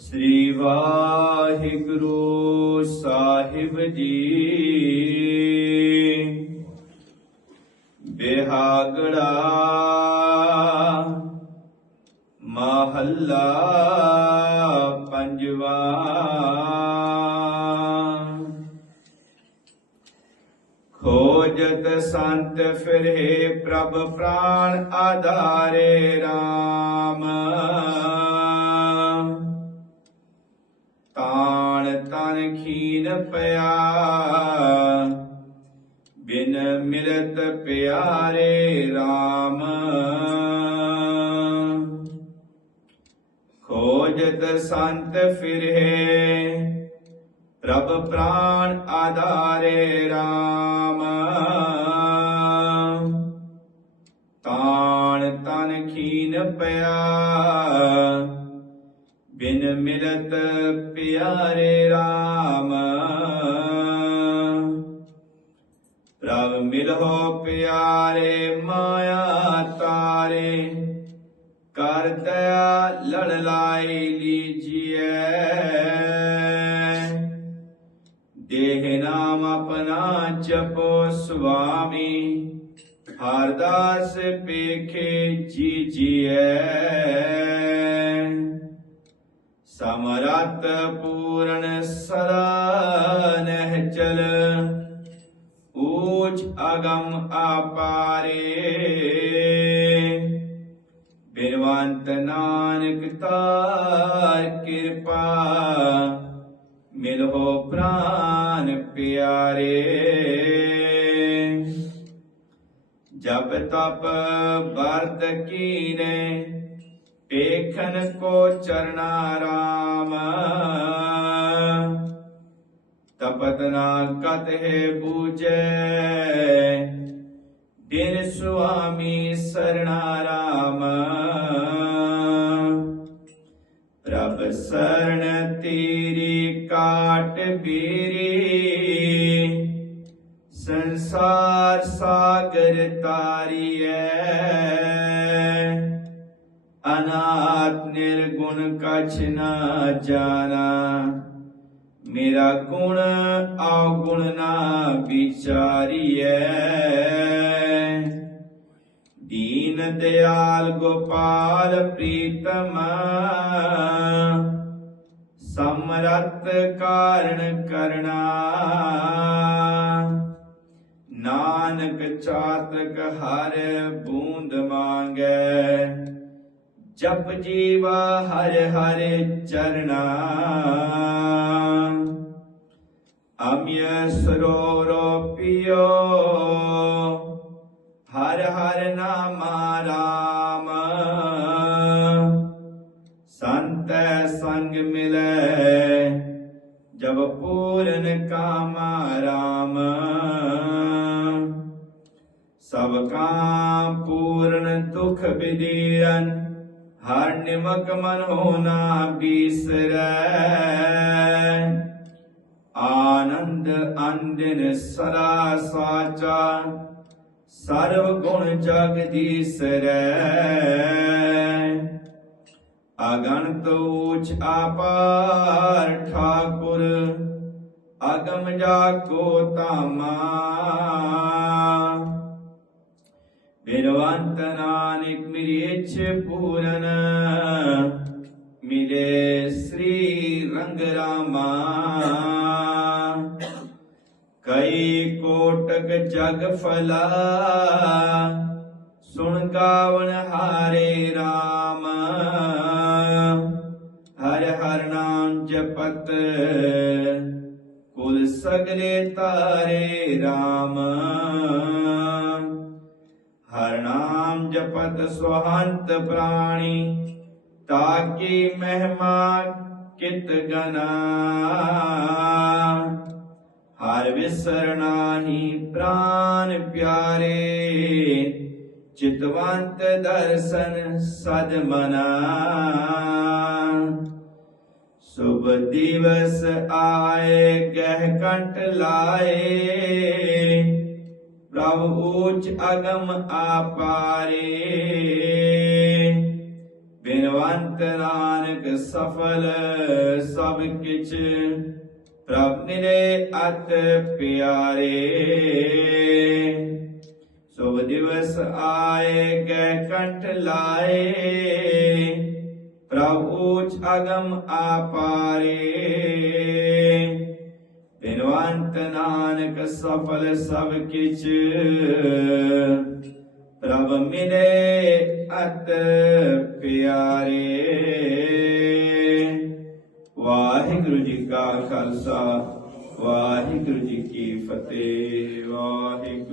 ਸ੍ਰੀ ਵਾਹਿਗੁਰੂ ਸਾਹਿਬ ਜੀ ਬਿਹਾਗੜਾ ਮਹੱਲਾ ਪੰਜਵਾ ਖੋਜਤ ਸੰਤ ਫਿਰੇ ਪ੍ਰਭ ਪ੍ਰਾਣ ਆਧਾਰੇ RAM ਤਾਣ ਤਨ ਖੀਨ ਪਿਆ, ਬਿਨ ਮਿਲਤ ਪਿਆਰੇ RAM ਖੋਜਤ ਸੰਤ ਫਿਰੇ ਪ੍ਰਭ ਪ੍ਰਾਣ ਆਧਾਰੇ RAM ਪਿਆ। ਬਿਨ ਮਿਲਤ ਪਿਆਰੇ RAM ਪ੍ਰਭ ਮਿਲੋ ਪਿਆਰੇ ਮਾਇਆ ਤਾਰੇ। ਕਰ ਦਇਆ ਲੜ ਲਾਈ ਲੀਜੀਐ। ਦੇਹ ਨਾਮ ਆਪਣਾ ਜਪੋ ਸੁਆਮੀ। ਹਰਦਾਸ ਪੇਖੇ ਜੀਜੀਐ ਸਮਰਤ ਪੂਰਨ ਸਦਾ ਚਲ। ਊਚ ਅਗਮ ਆਪਾਰੇ। ਬਿਨਵੰਤ ਨਾਨਕ ਤਾਰ ਕਿਰਪਾ। ਮਿਲੋ ਪ੍ਰਾਨ ਪਿਆਰੇ। ਜਪ ਤਪ ਵਰਤ ਕੀਨੇ, ਏਖਨ ਕੋ ਚਰਨਾ ਰਾਮ। ਤਪਤ ਨਾ ਕਤ ਹੈ ਬੂਝੈ, ਦਿਨ ਸੁਆਮੀ ਸਰਣਾ ਰਾਮ। ਪ੍ਰਭ ਸਰਣ ਤੇਰੀ ਕਾਟ ਬੀਰੀ ਸੰਸਾਰ ਸਾਗਰ ਤਾਰੀਐ। ਅਨਾਤ ਨਿਰਗੁਣ ਕਛ ਨਾ ਜਾਣਾ। ਮੇਰਾ ਗੁਣ ਔਗੁਣ ਨਾ ਵਿਚਾਰੀਐ। ਦੀਨ ਦਿਆਲ ਗੋਪਾਲ ਪ੍ਰੀਤਮ। ਸਮਰਤ ਕਾਰਨ ਕਰਨਾ। ਨਾਨਕ ਚਾਤਕ ਹਰ ਬੂੰਦ ਮੰਗੈ, ਜਪ ਜੀਵਾ ਹਰ ਹਰ ਚਰਣਾ। ਅਮਿਯ ਸਰੋਰੋ ਪਿਓ, ਹਰ ਹਰ ਨਾਮਾ ਰਾਮ। ਸੰਤ ਸੰਗ ਮਿਲੈ, ਜਬ ਪੂਰਨ ਕਾਮਾ ਰਾਮ। ਸਭ ਕਾ ਪੂਰਨ ਦੁਖ ਬਿਦੀਰਨ ਹਰ ਨਿਮਕ ਮਨ ਹੋਣਾ ਬੀਸਰੈ। ਆਨੰਦ ਅੰਦਿਨ ਸਦਾ ਸਾਚਾ, ਸਰਵ ਗੁਣ ਜਗਦੀਸਰੈ ਅਗਣਤ ਊਚ ਆਪਾਰ ਠਾਕੁਰ, ਅਗਮ ਜਾ ਕੋ ਤਾਮਾ ਬਿਨਵੰਤ ਨਾਨਕ ਮੇਰੀ ਇੱਛ ਪੂਰਨ। ਮਿਲੇ ਸ੍ਰੀ ਰੰਗ ਰਾਮਾ। ਕਈ ਕੋਟਕ ਜਗ ਫਲਾ। ਸੁਣ ਗਾਵਨ ਹਾਰੇ RAM ਹਰ ਹਰ ਨਾਮ ਜਪਤ। ਕੁਲ ਸਗਲੇ ਤਾਰੇ RAM ਨਾਮ ਸੁਹੰਤ ਪ੍ਰਾਣੀ, ਤਾਕੀ ਮਹਿਮਾਨ ਕਿਤ ਗਨਾ। ਹਰ ਵਿਸਰਨਾਹੀ ਪ੍ਰਾਨ ਪਿਆਰੇ, ਚਿਤਵੰਤ ਦਰਸ਼ਨ ਸਦ ਮਨਾ। ਸੁਭ ਦਿਵਸ ਆਏ ਗਹਿ ਕੰਟ ਲਾਏ ਪ੍ਰਭ ਊਚ ਅਗਮ ਆਪਾਰੇ। ਬਿਨਵੰਤ ਨਾਨਕ ਸਫਲ ਸਭ ਕਿਛ, ਪ੍ਰਭ ਮਿਲੇ ਅਤ ਪਿਆਰੇ। ਸੁਭ ਦਿਵਸ ਆਏ ਗੈ ਕੰਠ ਲਾਏ, ਪ੍ਰਭ ਊਚ ਅਗਮ ਆਪਾਰੇ। ਸਫਲ ਸਭ ਕਿਛ ਪ੍ਰਭ ਮਿਲੇ ਅਤ ਪਿਆਰੇ। ਵਾਹਿਗੁਰੂ ਜੀ ਕਾ ਖਾਲਸਾ, ਵਾਹਿਗੁਰੂ ਜੀ ਕੀ ਫਤਿਹ, ਵਾਹਿਗੁਰੂ